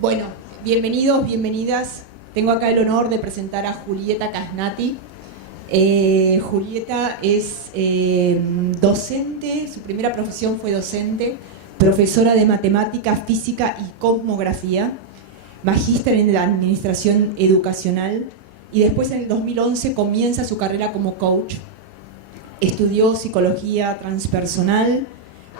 Bueno, bienvenidos, bienvenidas. Tengo acá el honor de presentar a Julieta Casnati. Julieta es docente, su primera profesión fue docente, profesora de matemática, física y cosmografía, magíster en la administración educacional y después en el 2011 comienza su carrera como coach. Estudió psicología transpersonal,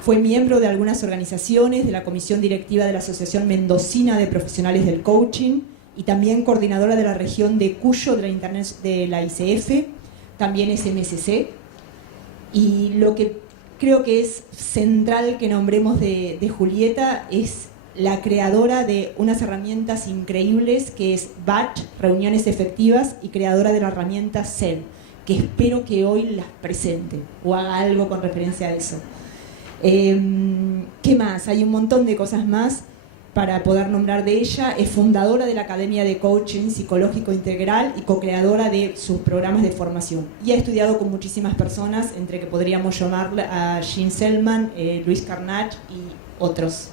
fue miembro de algunas organizaciones, de la comisión directiva de la Asociación Mendocina de Profesionales del Coaching y también coordinadora de la región de Cuyo de la Internet de la ICF, también es MSC. Y lo que creo que es central que nombremos de Julieta es la creadora de unas herramientas increíbles que es BAT, Reuniones Efectivas, y creadora de la herramienta CEL, que espero que hoy las presente o haga algo con referencia a eso. ¿Qué más? Hay un montón de cosas más para poder nombrar de ella. Es fundadora de la Academia de Coaching Psicológico Integral y co-creadora de sus programas de formación. Y ha estudiado con muchísimas personas, entre que podríamos llamarle a Jean Selman, Luis Carnach y otros.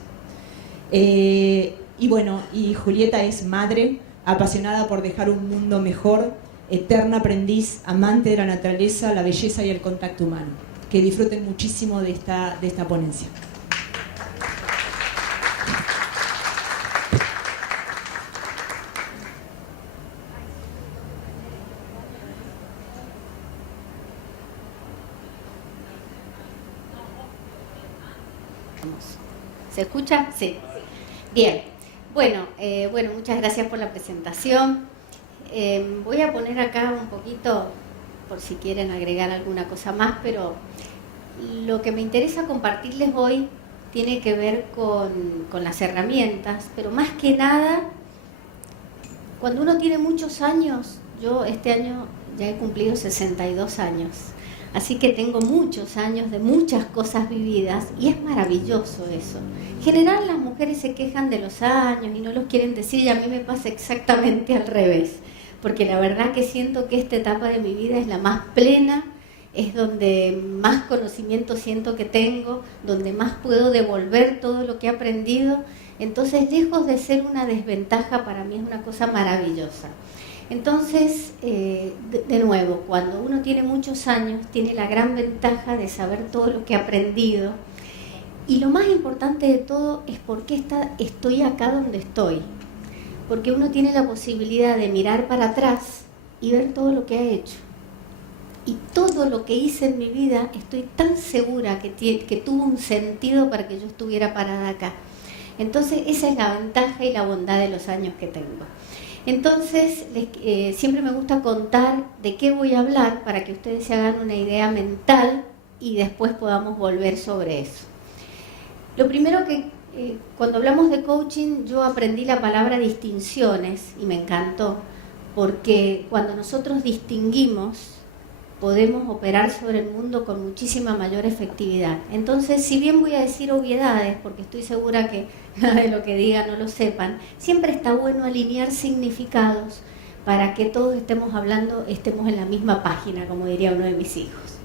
Y bueno, y Julieta es madre, apasionada por dejar un mundo mejor, eterna aprendiz, amante de la naturaleza, la belleza y el contacto humano. Que disfruten muchísimo de esta ponencia. ¿Se escucha? Sí. Bien. Bueno, muchas gracias por la presentación. Voy a poner acá un poquito, por si quieren agregar alguna cosa más, pero lo que me interesa compartirles hoy tiene que ver con las herramientas, pero más que nada, cuando uno tiene muchos años, yo este año ya he cumplido 62 años, así que tengo muchos años de muchas cosas vividas y es maravilloso eso. En general las mujeres se quejan de los años y no los quieren decir, y a mí me pasa exactamente al revés, porque la verdad que siento que esta etapa de mi vida es la más plena, es donde más conocimiento siento que tengo, donde más puedo devolver todo lo que he aprendido. Entonces, lejos de ser una desventaja, para mí es una cosa maravillosa. Entonces, de nuevo, cuando uno tiene muchos años, tiene la gran ventaja de saber todo lo que ha aprendido. Y lo más importante de todo es por qué estoy acá donde estoy. Porque uno tiene la posibilidad de mirar para atrás y ver todo lo que ha hecho. Y todo lo que hice en mi vida, estoy tan segura que tuvo un sentido para que yo estuviera parada acá. Entonces, esa es la ventaja y la bondad de los años que tengo. Entonces, siempre me gusta contar de qué voy a hablar para que ustedes se hagan una idea mental y después podamos volver sobre eso. Lo primero que cuando hablamos de coaching, yo aprendí la palabra distinciones y me encantó, porque cuando nosotros distinguimos, podemos operar sobre el mundo con muchísima mayor efectividad. Entonces, si bien voy a decir obviedades, porque estoy segura que nada de lo que diga no lo sepan, siempre está bueno alinear significados para que todos estemos en la misma página, como diría uno de mis hijos.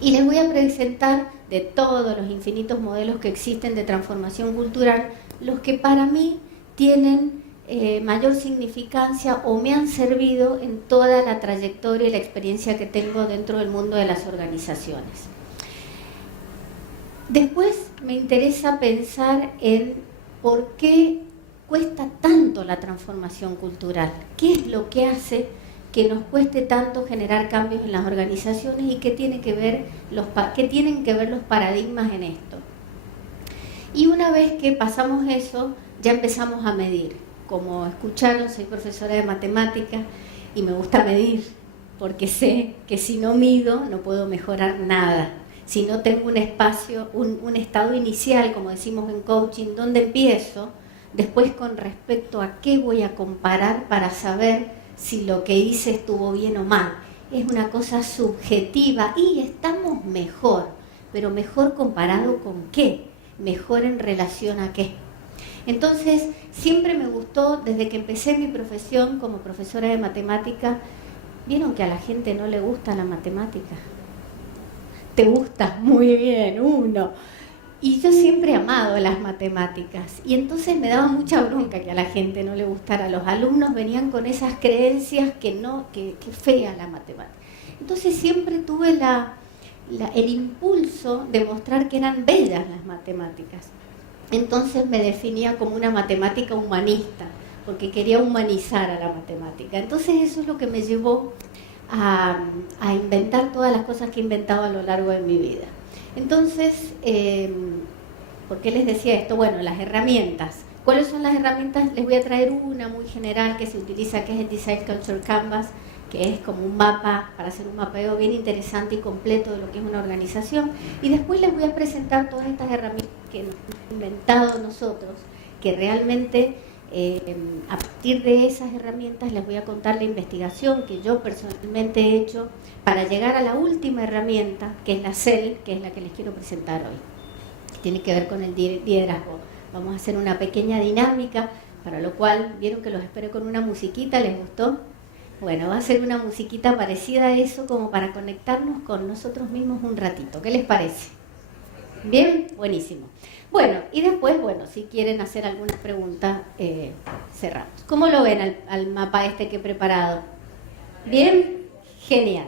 Y les voy a presentar de todos los infinitos modelos que existen de transformación cultural, los que para mí tienen mayor significancia o me han servido en toda la trayectoria y la experiencia que tengo dentro del mundo de las organizaciones. Después me interesa pensar en por qué cuesta tanto la transformación cultural, qué es lo que hace que nos cueste tanto generar cambios en las organizaciones y qué tienen que ver los paradigmas en esto. Y una vez que pasamos eso, ya empezamos a medir. Como escucharon, soy profesora de matemáticas y me gusta medir, porque sé que si no mido no puedo mejorar nada. Si no tengo un espacio, un estado inicial, como decimos en coaching, donde empiezo, después con respecto a qué voy a comparar para saber si lo que hice estuvo bien o mal. Es una cosa subjetiva y estamos mejor, pero mejor comparado con qué, mejor en relación a qué. Entonces, siempre me gustó, desde que empecé mi profesión como profesora de matemática, ¿vieron que a la gente no le gusta la matemática? ¿Te gusta? Muy bien, uno. Y yo siempre he amado las matemáticas y entonces me daba mucha bronca que a la gente no le gustara. Los alumnos venían con esas creencias que fea la matemática. Entonces siempre tuve el impulso de mostrar que eran bellas las matemáticas. Entonces me definía como una matemática humanista, porque quería humanizar a la matemática. Entonces eso es lo que me llevó a inventar todas las cosas que he inventado a lo largo de mi vida. Entonces, ¿por qué les decía esto? Bueno, las herramientas. ¿Cuáles son las herramientas? Les voy a traer una muy general que se utiliza, que es el Design Culture Canvas, que es como un mapa, para hacer un mapeo bien interesante y completo de lo que es una organización. Y después les voy a presentar todas estas herramientas que hemos inventado nosotros, que realmente a partir de esas herramientas les voy a contar la investigación que yo personalmente he hecho para llegar a la última herramienta, que es la CEL, que es la que les quiero presentar hoy. Tiene que ver con el liderazgo. Vamos a hacer una pequeña dinámica, para lo cual, ¿vieron que los espero con una musiquita? ¿Les gustó? Bueno, va a ser una musiquita parecida a eso, como para conectarnos con nosotros mismos un ratito. ¿Qué les parece? ¿Bien? Buenísimo. Bueno, y después, si quieren hacer alguna pregunta, cerramos. ¿Cómo lo ven al mapa este que he preparado? ¿Bien? Genial.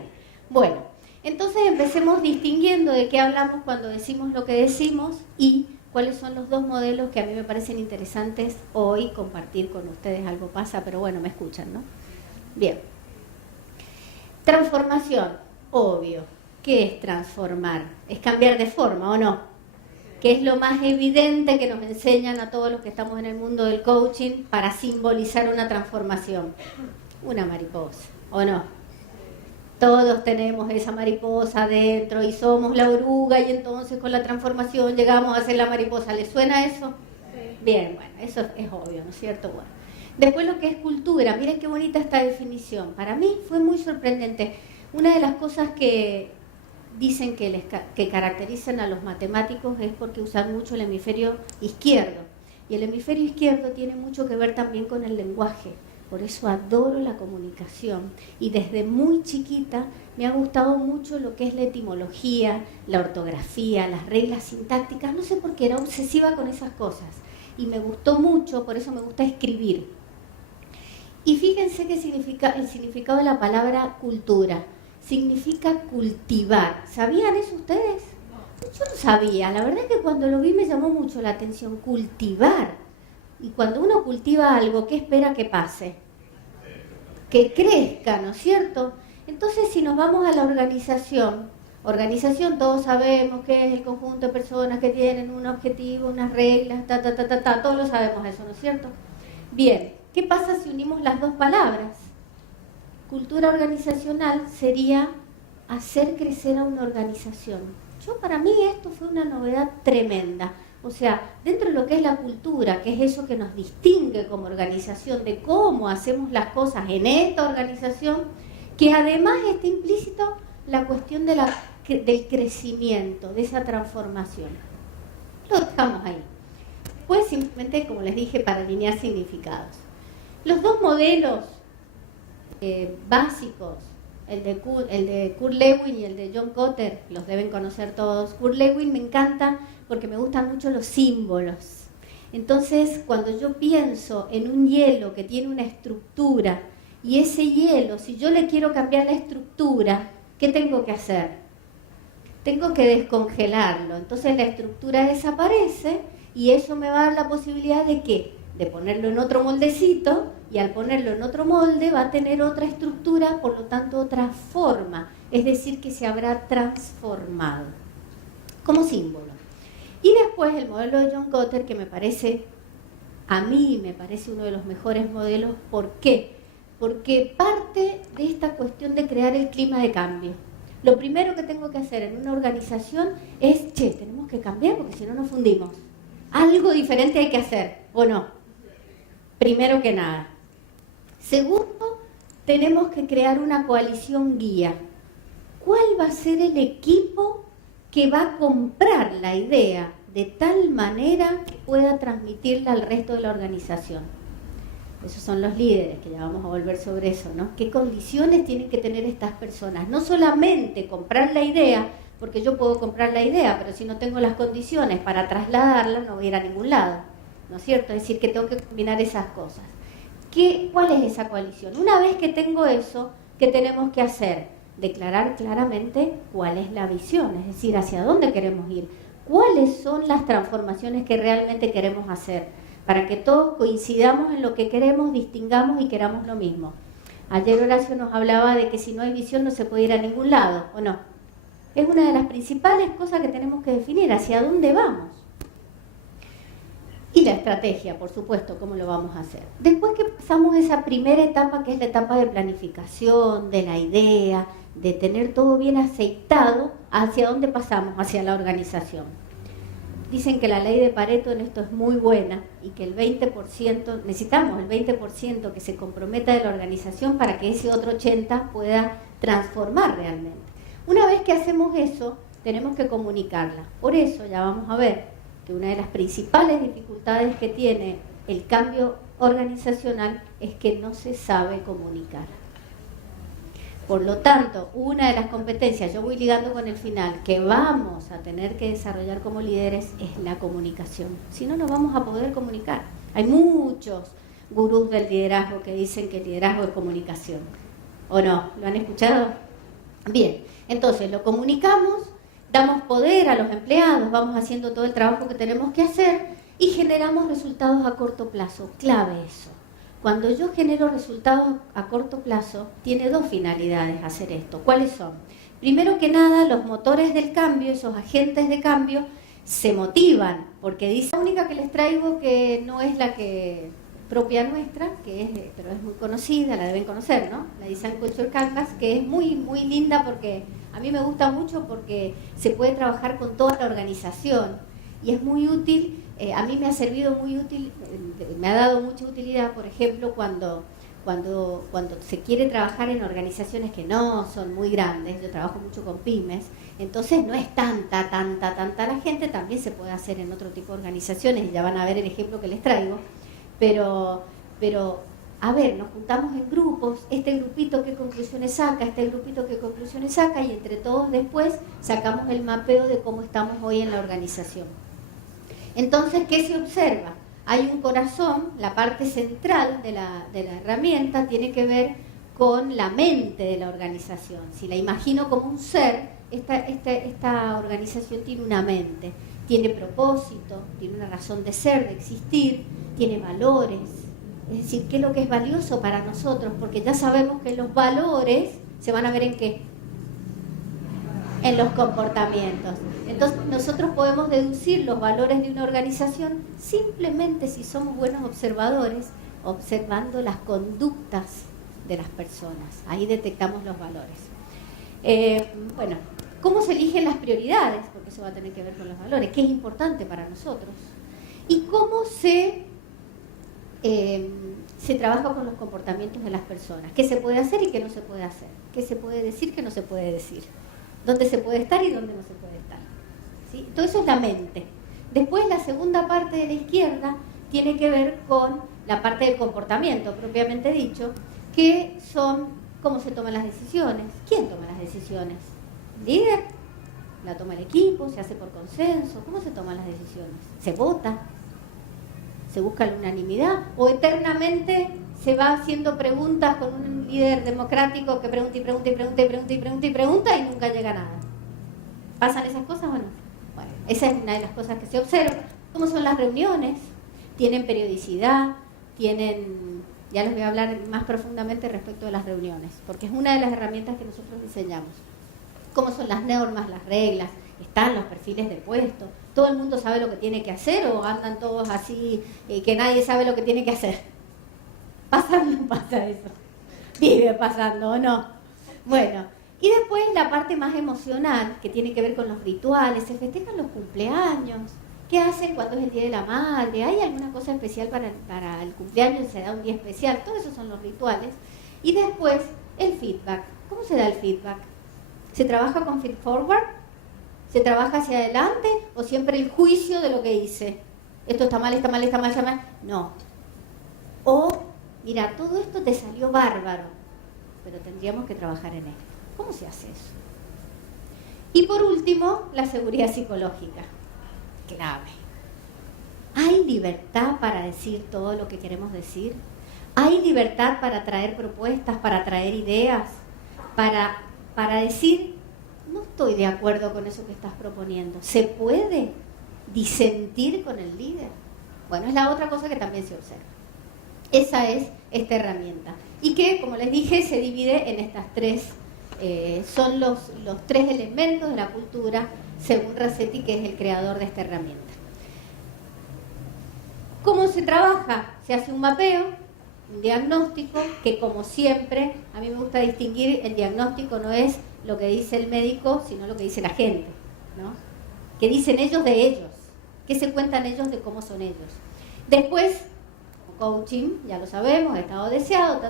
Bueno, entonces empecemos distinguiendo de qué hablamos cuando decimos lo que decimos y cuáles son los dos modelos que a mí me parecen interesantes hoy compartir con ustedes. Algo pasa, pero bueno, me escuchan, ¿no? Bien. Transformación, obvio. ¿Qué es transformar? Es cambiar de forma, ¿o no? Que es lo más evidente que nos enseñan a todos los que estamos en el mundo del coaching para simbolizar una transformación. Una mariposa, ¿o no? Todos tenemos esa mariposa dentro y somos la oruga y entonces con la transformación llegamos a ser la mariposa. ¿Les suena eso? Sí. Bien, bueno, eso es obvio, ¿no es cierto? Bueno. Después lo que es cultura, miren qué bonita esta definición. Para mí fue muy sorprendente. Una de las cosas que dicen que caracterizan a los matemáticos es porque usan mucho el hemisferio izquierdo. Y el hemisferio izquierdo tiene mucho que ver también con el lenguaje. Por eso adoro la comunicación. Y desde muy chiquita me ha gustado mucho lo que es la etimología, la ortografía, las reglas sintácticas. No sé por qué, era obsesiva con esas cosas. Y me gustó mucho, por eso me gusta escribir. Y fíjense qué significa el significado de la palabra cultura. Significa cultivar. ¿Sabían eso ustedes? Yo no sabía. La verdad es que cuando lo vi me llamó mucho la atención. Cultivar. Y cuando uno cultiva algo, ¿qué espera que pase? Que crezca, ¿no es cierto? Entonces, si nos vamos a la organización todos sabemos que es el conjunto de personas que tienen un objetivo, unas reglas, todos lo sabemos eso, ¿no es cierto? Bien, ¿qué pasa si unimos las dos palabras? Cultura organizacional sería hacer crecer a una organización. Para mí esto fue una novedad tremenda. O sea, dentro de lo que es la cultura, que es eso que nos distingue como organización, de cómo hacemos las cosas en esta organización, que además está implícito la cuestión del crecimiento, de esa transformación. Lo dejamos ahí. Pues simplemente, como les dije, para alinear significados. Los dos modelos básicos, el de Kurt Lewin y el de John Kotter, los deben conocer todos. Kurt Lewin me encanta porque me gustan mucho los símbolos. Entonces, cuando yo pienso en un hielo que tiene una estructura, y ese hielo, si yo le quiero cambiar la estructura, ¿qué tengo que hacer? Tengo que descongelarlo. Entonces la estructura desaparece y eso me va a dar la posibilidad de ¿qué? De ponerlo en otro moldecito, y al ponerlo en otro molde va a tener otra estructura, por lo tanto otra forma, es decir, que se habrá transformado como símbolo. Y después el modelo de John Kotter, que a mí me parece uno de los mejores modelos. ¿Por qué? Porque parte de esta cuestión de crear el clima de cambio. Lo primero que tengo que hacer en una organización es, tenemos que cambiar porque si no nos fundimos. Algo diferente hay que hacer, ¿o no? Primero que nada. Segundo, tenemos que crear una coalición guía. ¿Cuál va a ser el equipo que va a comprar la idea de tal manera que pueda transmitirla al resto de la organización? Esos son los líderes, que ya vamos a volver sobre eso, ¿no? ¿Qué condiciones tienen que tener estas personas? No solamente comprar la idea, porque yo puedo comprar la idea, pero si no tengo las condiciones para trasladarla, no voy a ir a ningún lado, ¿no es cierto? Es decir, que tengo que combinar esas cosas. ¿Cuál es esa coalición? Una vez que tengo eso, ¿qué tenemos que hacer? Declarar claramente cuál es la visión, es decir, hacia dónde queremos ir, cuáles son las transformaciones que realmente queremos hacer, para que todos coincidamos en lo que queremos, distingamos y queramos lo mismo. Ayer Horacio nos hablaba de que si no hay visión no se puede ir a ningún lado, ¿o no? Es una de las principales cosas que tenemos que definir, hacia dónde vamos. Y la estrategia, por supuesto, cómo lo vamos a hacer. Después que pasamos esa primera etapa, que es la etapa de planificación, de la idea, de tener todo bien aceitado, ¿hacia dónde pasamos? Hacia la organización. Dicen que la ley de Pareto en esto es muy buena y que el 20%, necesitamos el 20% que se comprometa de la organización para que ese otro 80% pueda transformar realmente. Una vez que hacemos eso, tenemos que comunicarla. Por eso ya vamos a ver que una de las principales dificultades que tiene el cambio organizacional es que no se sabe comunicar. Por lo tanto, una de las competencias, yo voy ligando con el final, que vamos a tener que desarrollar como líderes es la comunicación. Si no, no vamos a poder comunicar. Hay muchos gurús del liderazgo que dicen que el liderazgo es comunicación. ¿O no? ¿Lo han escuchado? Bien, entonces lo comunicamos, damos poder a los empleados, vamos haciendo todo el trabajo que tenemos que hacer y generamos resultados a corto plazo. Clave eso. Cuando yo genero resultados a corto plazo, tiene dos finalidades hacer esto. ¿Cuáles son? Primero que nada, los motores del cambio, esos agentes de cambio, se motivan, porque dice la única que les traigo que no es la que propia nuestra, pero es muy conocida, la deben conocer, ¿no? La Design Culture Canvas, que es muy, muy linda porque a mí me gusta mucho porque se puede trabajar con toda la organización y es muy útil. A mí me ha servido muy útil, me ha dado mucha utilidad, por ejemplo, cuando se quiere trabajar en organizaciones que no son muy grandes. Yo trabajo mucho con pymes, entonces no es tanta la gente, también se puede hacer en otro tipo de organizaciones, y ya van a ver el ejemplo que les traigo, pero a ver, nos juntamos en grupos, este grupito qué conclusiones saca, este grupito qué conclusiones saca, y entre todos después sacamos el mapeo de cómo estamos hoy en la organización. Entonces, ¿qué se observa? Hay un corazón, la parte central de la herramienta tiene que ver con la mente de la organización. Si la imagino como un ser, esta organización tiene una mente, tiene propósito, tiene una razón de ser, de existir, tiene valores. Es decir, ¿qué es lo que es valioso para nosotros? Porque ya sabemos que los valores se van a ver en ¿qué? En los comportamientos. Entonces nosotros podemos deducir los valores de una organización simplemente si somos buenos observadores, observando las conductas de las personas. Ahí detectamos los valores. Bueno, ¿cómo se eligen las prioridades? Porque eso va a tener que ver con los valores. ¿Qué es importante para nosotros? Y cómo se trabaja con los comportamientos de las personas. ¿Qué se puede hacer y qué no se puede hacer? ¿Qué se puede decir, qué no se puede decir? ¿Dónde se puede estar y dónde no se puede estar? ¿Sí? Todo eso es la mente. Después, la segunda parte de la izquierda tiene que ver con la parte del comportamiento, propiamente dicho, que son cómo se toman las decisiones. ¿Quién toma las decisiones? ¿El líder? ¿La toma el equipo? ¿Se hace por consenso? ¿Cómo se toman las decisiones? ¿Se vota? ¿Se busca la unanimidad? ¿O eternamente se va haciendo preguntas con un líder democrático que pregunta y pregunta y pregunta y pregunta y pregunta y pregunta y nunca llega a nada? ¿Pasan esas cosas o no? Bueno, esa es una de las cosas que se observa. ¿Cómo son las reuniones? ¿Tienen periodicidad? ¿Tienen...? Ya les voy a hablar más profundamente respecto de las reuniones, porque es una de las herramientas que nosotros diseñamos. ¿Cómo son las normas, las reglas? ¿Están los perfiles de puesto? ¿Todo el mundo sabe lo que tiene que hacer o andan todos así que nadie sabe lo que tiene que hacer? ¿Pasa o no pasa eso? Vive pasando, ¿o no? Bueno, y después la parte más emocional, que tiene que ver con los rituales. Se festejan los cumpleaños. ¿Qué hacen cuando es el Día de la Madre? ¿Hay alguna cosa especial para el cumpleaños? ¿Se da un día especial? Todos esos son los rituales. Y después, el feedback. ¿Cómo se da el feedback? ¿Se trabaja con feed forward? ¿Se trabaja hacia adelante? ¿O siempre el juicio de lo que hice? Esto está mal, está mal, está mal, está mal. No. O, mira, todo esto te salió bárbaro, pero tendríamos que trabajar en él. ¿Cómo se hace eso? Y por último, la seguridad psicológica, clave. ¿Hay libertad para decir todo lo que queremos decir? ¿Hay libertad para traer propuestas, para traer ideas, para decir, no estoy de acuerdo con eso que estás proponiendo? ¿Se puede disentir con el líder? Bueno, es la otra cosa que también se observa. Esa es esta herramienta. Y que, como les dije, se divide en estas tres, son los tres elementos de la cultura, según Rasetti, que es el creador de esta herramienta. ¿Cómo se trabaja? Se hace un mapeo, un diagnóstico, que como siempre, a mí me gusta distinguir, el diagnóstico no es lo que dice el médico, sino lo que dice la gente, ¿no? ¿Qué dicen ellos de ellos? ¿Qué se cuentan ellos de cómo son ellos? Después, coaching, ya lo sabemos, estado deseado,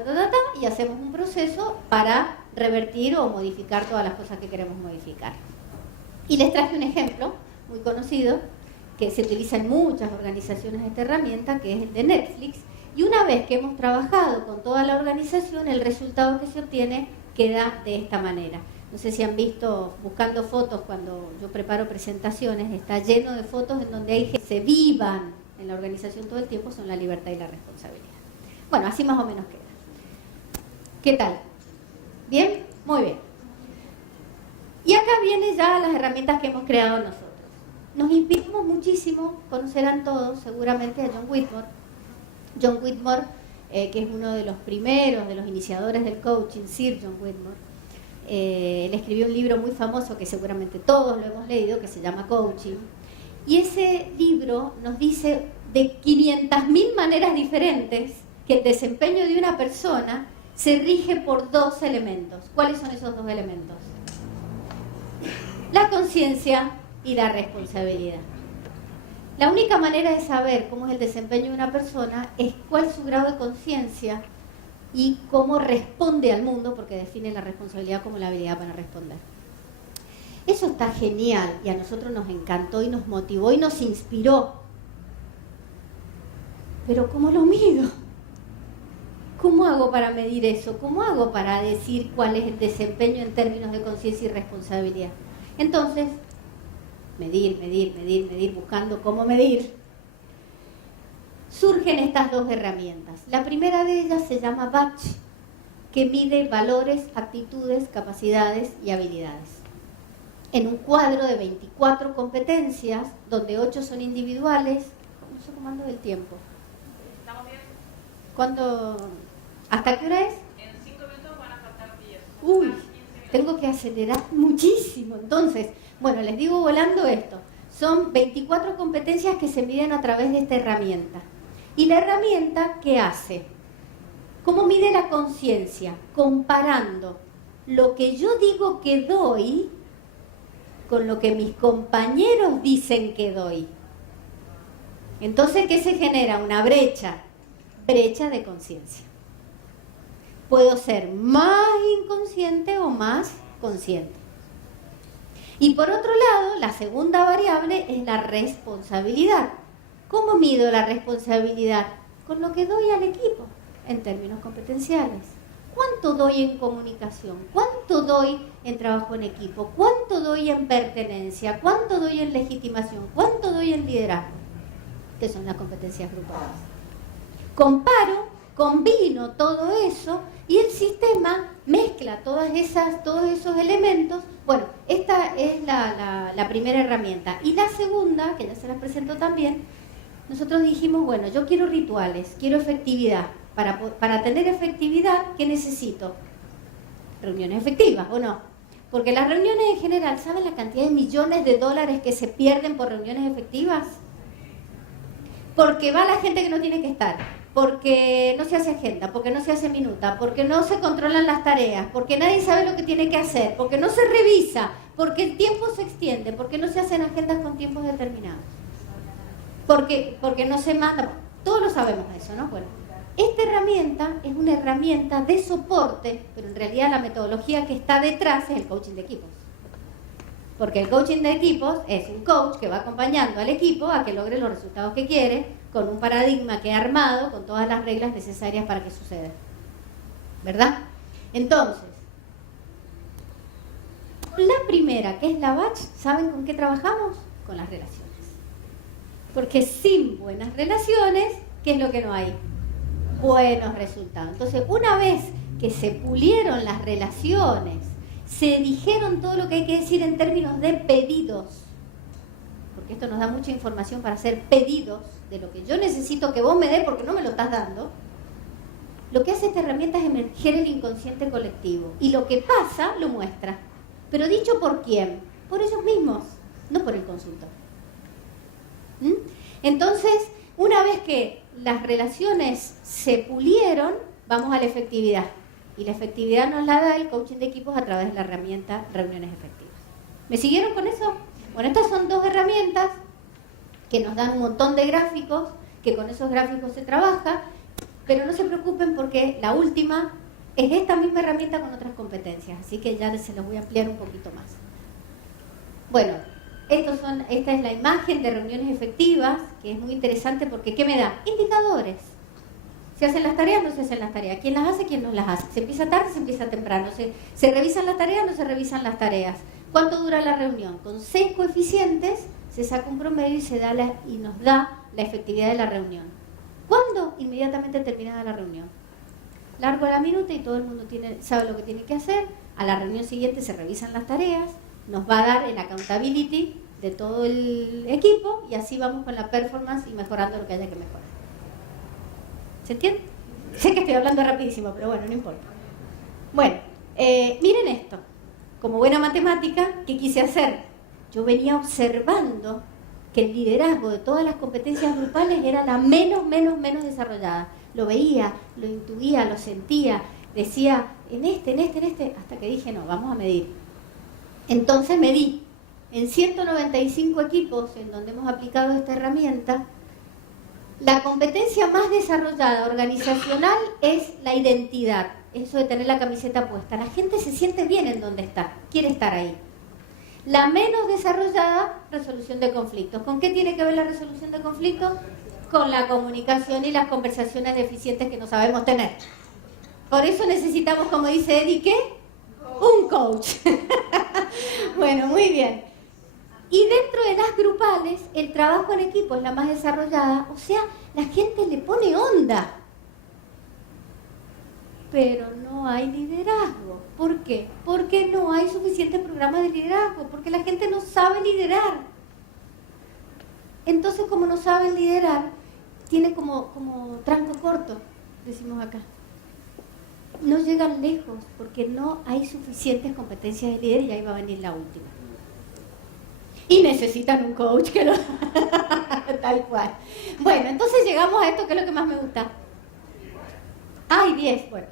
y hacemos un proceso para revertir o modificar todas las cosas que queremos modificar. Y les traje un ejemplo muy conocido, que se utiliza en muchas organizaciones esta herramienta, que es el de Netflix, y una vez que hemos trabajado con toda la organización, el resultado que se obtiene queda de esta manera. No sé si han visto, buscando fotos, cuando yo preparo presentaciones, está lleno de fotos en donde hay que se vivan en la organización todo el tiempo, son la libertad y la responsabilidad. Bueno, así más o menos queda. ¿Qué tal? ¿Bien? Muy bien. Y acá vienen ya las herramientas que hemos creado nosotros. Nos inspiramos muchísimo, conocerán todos seguramente a John Whitmore. John Whitmore, que es uno de los primeros, de los iniciadores del coaching, Sir John Whitmore. Él escribió un libro muy famoso que seguramente todos lo hemos leído, que se llama Coaching. Y ese libro nos dice de 500.000 maneras diferentes que el desempeño de una persona se rige por dos elementos. ¿Cuáles son esos dos elementos? La conciencia y la responsabilidad. La única manera de saber cómo es el desempeño de una persona es cuál es su grado de conciencia y cómo responde al mundo, porque define la responsabilidad como la habilidad para responder. Eso está genial y a nosotros nos encantó y nos motivó y nos inspiró. Pero ¿cómo lo mido? ¿Cómo hago para medir eso? ¿Cómo hago para decir cuál es el desempeño en términos de conciencia y responsabilidad? Entonces, medir, buscando cómo medir. Surgen estas dos herramientas. La primera de ellas se llama Batch, que mide valores, actitudes, capacidades y habilidades. En un cuadro de 24 competencias, donde 8 son individuales. No sé cómo ando del tiempo. ¿Estamos bien? ¿Cuándo? ¿Hasta qué hora es? En 5 minutos van a faltar 10. Uy, tengo que acelerar muchísimo. Entonces, bueno, les digo volando esto. Son 24 competencias que se miden a través de esta herramienta. ¿Y la herramienta qué hace? ¿Cómo mide la conciencia? Comparando lo que yo digo que doy con lo que mis compañeros dicen que doy. Entonces, ¿qué se genera? Una brecha de conciencia. Puedo ser más inconsciente o más consciente. Y por otro lado, la segunda variable es la responsabilidad. ¿Cómo mido la responsabilidad? Con lo que doy al equipo, en términos competenciales. ¿Cuánto doy en comunicación? ¿Cuánto doy en trabajo en equipo? ¿Cuánto doy en pertenencia? ¿Cuánto doy en legitimación? ¿Cuánto doy en liderazgo? Que son las competencias grupales. Comparo, combino todo eso y el sistema mezcla todos esos elementos. Bueno, esta es la primera herramienta. Y la segunda, que ya se las presento también, nosotros dijimos, bueno, yo quiero rituales, quiero efectividad. Para tener efectividad, ¿qué necesito? Reuniones efectivas, ¿o no? Porque las reuniones en general, ¿saben la cantidad de millones de dólares que se pierden por reuniones efectivas? Porque va la gente que no tiene que estar, porque no se hace agenda, porque no se hace minuta, porque no se controlan las tareas, porque nadie sabe lo que tiene que hacer, porque no se revisa, porque el tiempo se extiende, porque no se hacen agendas con tiempos determinados, porque no se manda. Bueno, todos lo sabemos eso, ¿no? Bueno, esta herramienta es una herramienta de soporte, pero en realidad la metodología que está detrás es el coaching de equipos. Porque el coaching de equipos es un coach que va acompañando al equipo a que logre los resultados que quiere, con un paradigma que ha armado, con todas las reglas necesarias para que suceda. ¿Verdad? Entonces, La primera, que es la batch, ¿saben con qué trabajamos? Con las relaciones. Porque sin buenas relaciones, ¿qué es lo que no hay? Buenos resultados. Entonces, una vez que se pulieron las relaciones, se dijeron todo lo que hay que decir en términos de pedidos, porque esto nos da mucha información para hacer pedidos de lo que yo necesito que vos me dé porque no me lo estás dando. Lo que hace esta herramienta es emerger el inconsciente colectivo. Y lo que pasa lo muestra. Pero dicho por quién? Por ellos mismos, no por el consultor. Entonces, una vez que las relaciones se pulieron, vamos a la efectividad. Y la efectividad nos la da el coaching de equipos a través de la herramienta Reuniones Efectivas. ¿Me siguieron con eso? Bueno, estas son dos herramientas que nos dan un montón de gráficos, que con esos gráficos se trabaja, pero no se preocupen porque la última es esta misma herramienta con otras competencias, así que ya se los voy a ampliar un poquito más. Bueno, esta es la imagen de reuniones efectivas, que es muy interesante porque ¿qué me da? Indicadores. ¿Se hacen las tareas? No se hacen las tareas. ¿Quién las hace? ¿Quién no las hace? ¿Se empieza tarde? ¿Se empieza temprano? ¿Se revisan las tareas? ¿No se revisan las tareas? ¿Cuánto dura la reunión? Con 6 coeficientes se saca un promedio y nos da la efectividad de la reunión. ¿Cuándo? Inmediatamente terminada la reunión. Largo la minuta y todo el mundo sabe lo que tiene que hacer. A la reunión siguiente se revisan las tareas, nos va a dar el accountability de todo el equipo y así vamos con la performance y mejorando lo que haya que mejorar. ¿Se entiende? Sé que estoy hablando rapidísimo, pero bueno, no importa. Bueno, miren esto. Como buena matemática, ¿qué quise hacer? Yo venía observando que el liderazgo de todas las competencias grupales era la menos desarrollada. Lo veía, lo intuía, lo sentía, decía en este, hasta que dije no, vamos a medir. Entonces medí en 195 equipos en donde hemos aplicado esta herramienta. La competencia más desarrollada organizacional es la identidad, eso de tener la camiseta puesta. La gente se siente bien en donde está, quiere estar ahí. La menos desarrollada, resolución de conflictos. ¿Con qué tiene que ver la resolución de conflictos? Con la comunicación y las conversaciones deficientes que no sabemos tener. Por eso necesitamos, como dice Eddie, ¿qué? Un coach. Bueno, muy bien. Y dentro de las grupales, el trabajo en equipo es la más desarrollada, o sea, la gente le pone onda. Pero no hay liderazgo. ¿Por qué? Porque no hay suficiente programa de liderazgo, porque la gente no sabe liderar. Entonces, como no saben liderar, tiene como tranco corto, decimos acá. No llegan lejos, porque no hay suficientes competencias de líder y ahí va a venir la última. Y necesitan un coach que lo... Tal cual. Bueno, entonces llegamos a esto que es lo que más me gusta. Ay, 10. Bueno,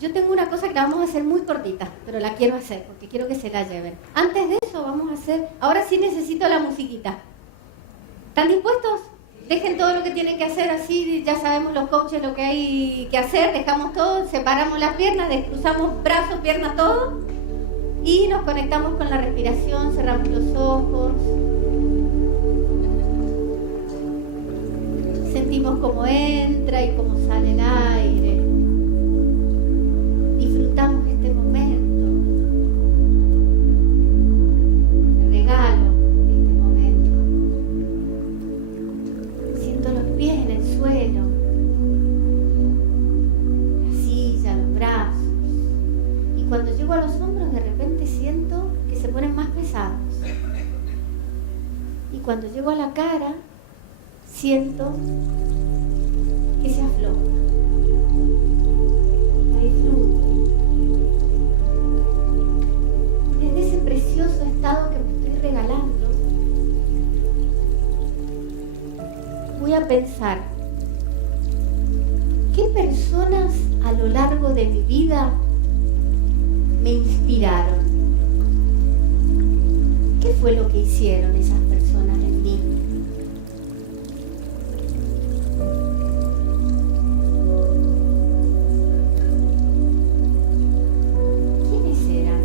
yo tengo una cosa que la vamos a hacer muy cortita, pero la quiero hacer porque quiero que se la lleven. Antes de eso vamos a hacer... Ahora sí necesito la musiquita. ¿Están dispuestos? Dejen todo lo que tienen que hacer, así ya sabemos los coaches lo que hay que hacer. Dejamos todo, separamos las piernas, descruzamos brazos, piernas, todo. Y nos conectamos con la respiración, cerramos los ojos. Sentimos cómo entra y cómo sale el aire. Disfrutamos este momento. El regalo de este momento. Siento los pies en el suelo. La silla, los brazos. Y cuando llego a los hombros, de repente siento que se ponen más pesados. Y cuando llego a la cara, siento que se afloja. La disfruto. Desde ese precioso estado que me estoy regalando, voy a pensar, ¿qué personas a lo largo de mi vida me inspiraron? ¿Qué fue lo que hicieron esas personas en mí? ¿Quiénes eran?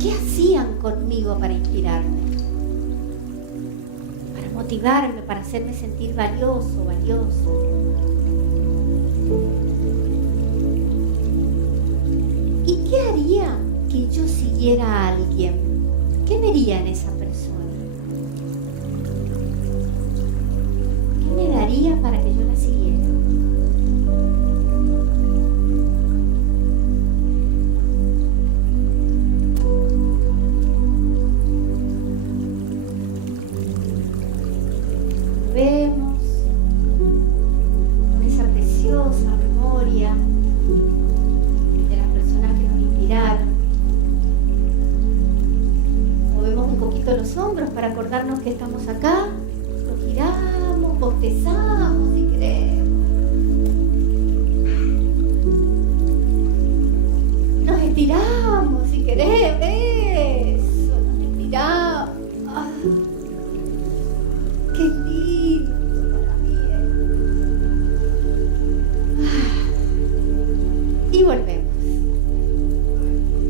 ¿Qué hacían conmigo para inspirarme? Para motivarme, para hacerme sentir valioso, valioso. ¿Y qué harían? que yo siguiera a alguien, ¿qué vería en esa persona? ¿Qué me daría para que yo la siguiera? Vemos con esa preciosa memoria de las personas que nos inspiraron. Movemos un poquito los hombros para acordarnos que estamos acá, nos giramos, bostezamos si queremos. Nos estiramos si queremos, eso, nos estiramos. Ah, qué lindo para mí. Y volvemos.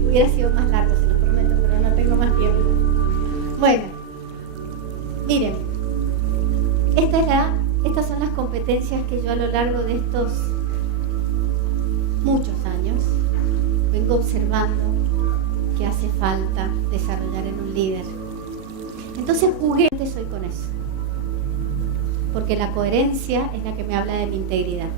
Hubiera sido más largo, se lo prometo, pero no tengo más tiempo. Bueno, miren, estas son las competencias que yo a lo largo de estos muchos años vengo observando que hace falta desarrollar en un líder. Entonces soy con eso, porque la coherencia es la que me habla de mi integridad.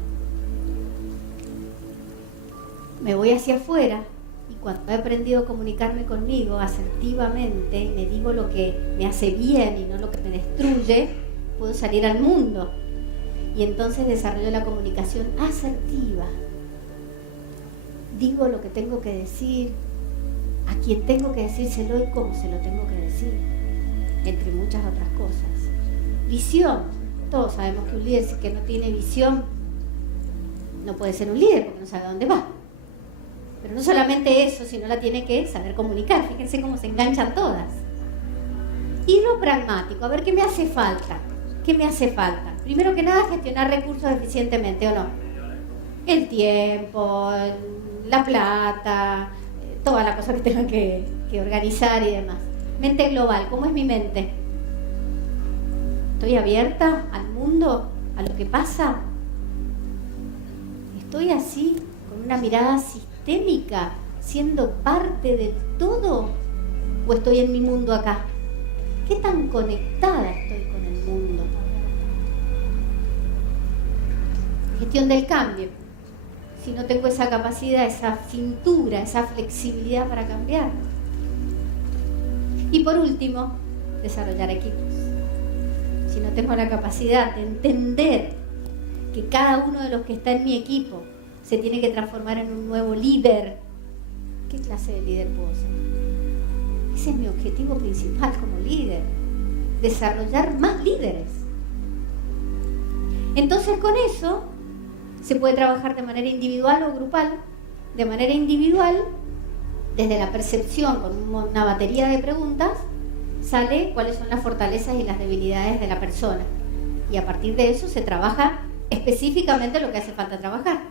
Me voy hacia afuera y cuando he aprendido a comunicarme conmigo asertivamente y me digo lo que me hace bien y no lo que me destruye, puedo salir al mundo y entonces desarrollo la comunicación asertiva. Digo lo que tengo que decir, a quien tengo que decírselo y cómo se lo tengo que decir, entre muchas otras cosas. Visión. Todos sabemos que un líder que no tiene visión no puede ser un líder porque no sabe a dónde va. Pero no solamente eso, sino la tiene que saber comunicar. Fíjense cómo se enganchan todas. Y lo pragmático, a ver qué me hace falta. ¿Qué me hace falta? Primero que nada, gestionar recursos eficientemente, ¿o no? El tiempo, la plata, toda la cosa que tenga que organizar y demás. Mente global, ¿cómo es mi mente? ¿Estoy abierta al mundo, a lo que pasa? ¿Estoy así, con una mirada sistémica, siendo parte del todo? ¿O estoy en mi mundo acá? ¿Qué tan conectada estoy con el mundo? Gestión del cambio. Si no tengo esa capacidad, esa cintura, esa flexibilidad para cambiar. Y por último, desarrollar equipos. Si no tengo la capacidad de entender que cada uno de los que está en mi equipo se tiene que transformar en un nuevo líder, ¿qué clase de líder puedo ser? Ese es mi objetivo principal como líder, desarrollar más líderes. Entonces con eso se puede trabajar de manera individual o grupal. De manera individual, desde la percepción con una batería de preguntas, sale cuáles son las fortalezas y las debilidades de la persona. Y a partir de eso se trabaja específicamente lo que hace falta trabajar.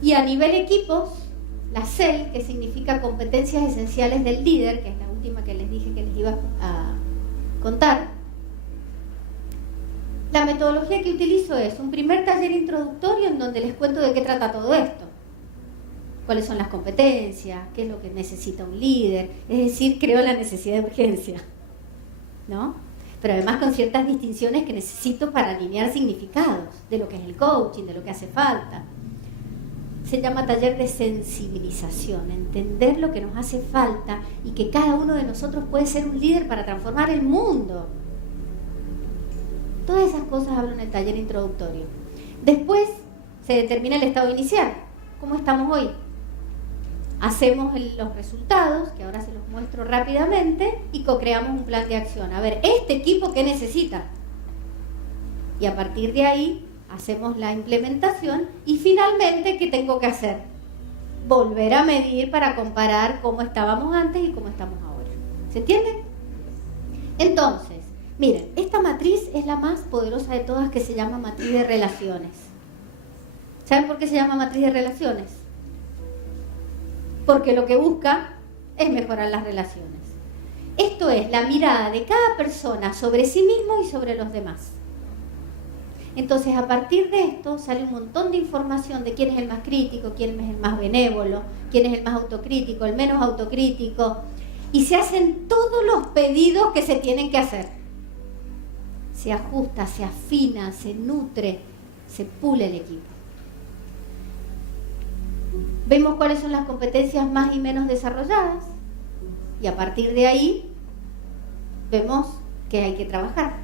Y a nivel equipos, la CEL, que significa competencias esenciales del líder, que es la última que les dije que les iba a contar, la metodología que utilizo es un primer taller introductorio en donde les cuento de qué trata todo esto. Cuáles son las competencias, qué es lo que necesita un líder, es decir, creo la necesidad de urgencia, ¿no? Pero además con ciertas distinciones que necesito para alinear significados de lo que es el coaching, de lo que hace falta. Se llama taller de sensibilización, entender lo que nos hace falta y que cada uno de nosotros puede ser un líder para transformar el mundo. Todas esas cosas hablo en el taller introductorio. Después se determina el estado inicial. ¿Cómo estamos hoy? Hacemos los resultados, que ahora se los muestro rápidamente, y co-creamos un plan de acción. A ver, ¿este equipo qué necesita? Y a partir de ahí hacemos la implementación y finalmente, ¿qué tengo que hacer? Volver a medir para comparar cómo estábamos antes y cómo estamos ahora. ¿Se entiende? Entonces, miren, esta matriz es la más poderosa de todas, que se llama matriz de relaciones. ¿Saben por qué se llama matriz de relaciones? Porque lo que busca es mejorar las relaciones. Esto es la mirada de cada persona sobre sí mismo y sobre los demás. Entonces, a partir de esto sale un montón de información de quién es el más crítico, quién es el más benévolo, quién es el más autocrítico, el menos autocrítico, y se hacen todos los pedidos que se tienen que hacer. Se ajusta, se afina, se nutre, se pule el equipo. Vemos cuáles son las competencias más y menos desarrolladas, y a partir de ahí vemos que hay que trabajar.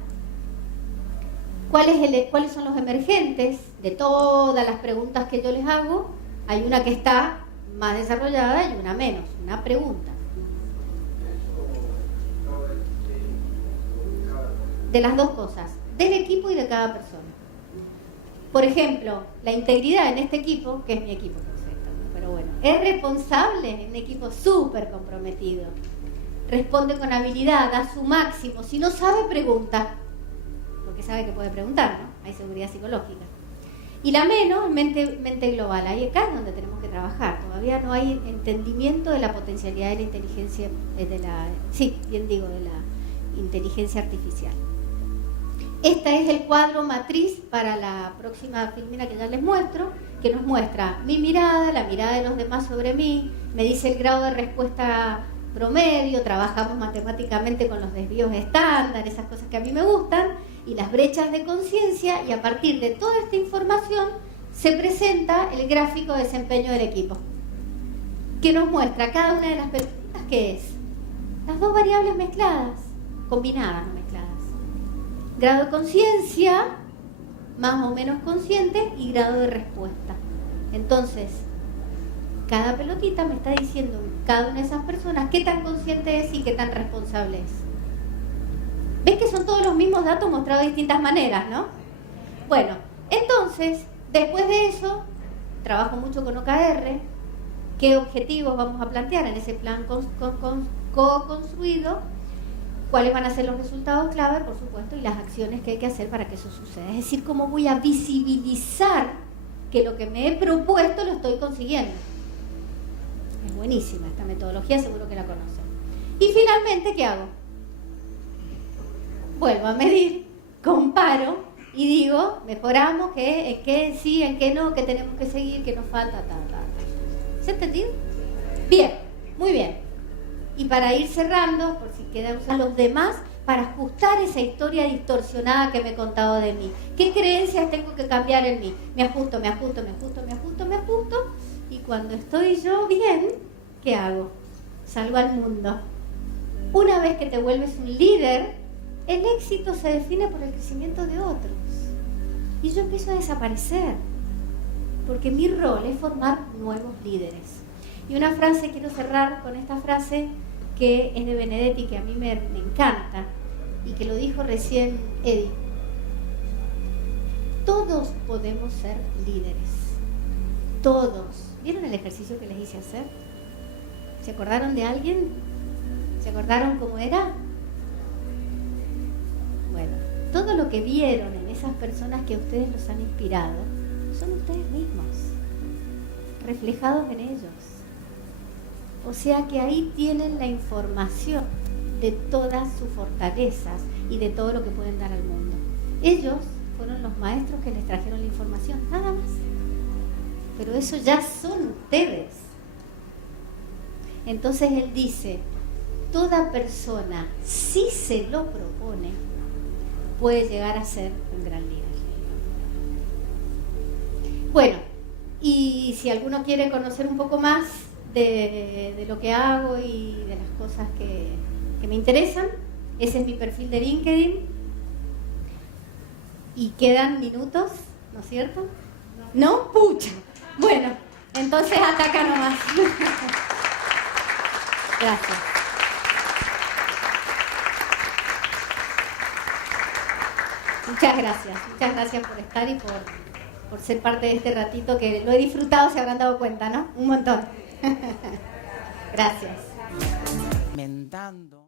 ¿Cuáles son los emergentes? De todas las preguntas que yo les hago, hay una que está más desarrollada y una menos, una pregunta. De las dos cosas, del equipo y de cada persona. Por ejemplo, la integridad en este equipo, que es mi equipo perfecto, ¿no? Pero bueno, es responsable, es un equipo súper comprometido. Responde con habilidad, da su máximo. Si no sabe, pregunta. Porque sabe que puede preguntar, ¿no? Hay seguridad psicológica. Y la menos, mente global. Ahí acá es donde tenemos que trabajar. Todavía no hay entendimiento de la potencialidad de la inteligencia, de la inteligencia artificial. Este es el cuadro matriz para la próxima filmina que ya les muestro, que nos muestra mi mirada, la mirada de los demás sobre mí, me dice el grado de respuesta promedio, trabajamos matemáticamente con los desvíos estándar, esas cosas que a mí me gustan, y las brechas de conciencia, y a partir de toda esta información se presenta el gráfico de desempeño del equipo, que nos muestra cada una de las preguntas que es las dos variables mezcladas, combinadas, no mezcladas. Grado de conciencia, más o menos consciente, y grado de respuesta. Entonces, cada pelotita me está diciendo, cada una de esas personas, qué tan consciente es y qué tan responsable es. ¿Ves que son todos los mismos datos mostrados de distintas maneras, no? Bueno, entonces, después de eso, trabajo mucho con OKR, qué objetivos vamos a plantear en ese plan co-construido, cuáles van a ser los resultados clave, por supuesto, y las acciones que hay que hacer para que eso suceda. Es decir, cómo voy a visibilizar que lo que me he propuesto lo estoy consiguiendo. Es buenísima esta metodología, seguro que la conocen. Y finalmente, ¿qué hago? Vuelvo a medir, comparo y digo, mejoramos, en qué sí, en qué no, qué tenemos que seguir, qué nos falta, ¿Se entendido? Bien, muy bien. Y para ir cerrando, por si quedan a los demás, para ajustar esa historia distorsionada que me he contado de mí. ¿Qué creencias tengo que cambiar en mí? Me ajusto. Y cuando estoy yo bien, ¿qué hago? Salgo al mundo. Una vez que te vuelves un líder, el éxito se define por el crecimiento de otros. Y yo empiezo a desaparecer. Porque mi rol es formar nuevos líderes. Y una frase, quiero cerrar con esta frase que es de Benedetti, que a mí me encanta, y que lo dijo recién Eddie. Todos podemos ser líderes. Todos. ¿Vieron el ejercicio que les hice hacer? ¿Se acordaron de alguien? ¿Se acordaron cómo era? Bueno, todo lo que vieron en esas personas que a ustedes los han inspirado son ustedes mismos, reflejados en ellos. O sea que ahí tienen la información de todas sus fortalezas y de todo lo que pueden dar al mundo. Ellos fueron los maestros que les trajeron la información, nada más. Pero eso ya son ustedes. Entonces él dice, toda persona, si se lo propone, puede llegar a ser un gran líder. Bueno, y si alguno quiere conocer un poco más de lo que hago y de las cosas que me interesan, ese es mi perfil de LinkedIn. Y quedan minutos, ¿no es cierto? ¿No? ¡Pucha! Bueno, entonces hasta acá nomás. Gracias. Muchas gracias por estar y por ser parte de este ratito que lo he disfrutado, se habrán dado cuenta, ¿no? Un montón. Gracias. Inventando.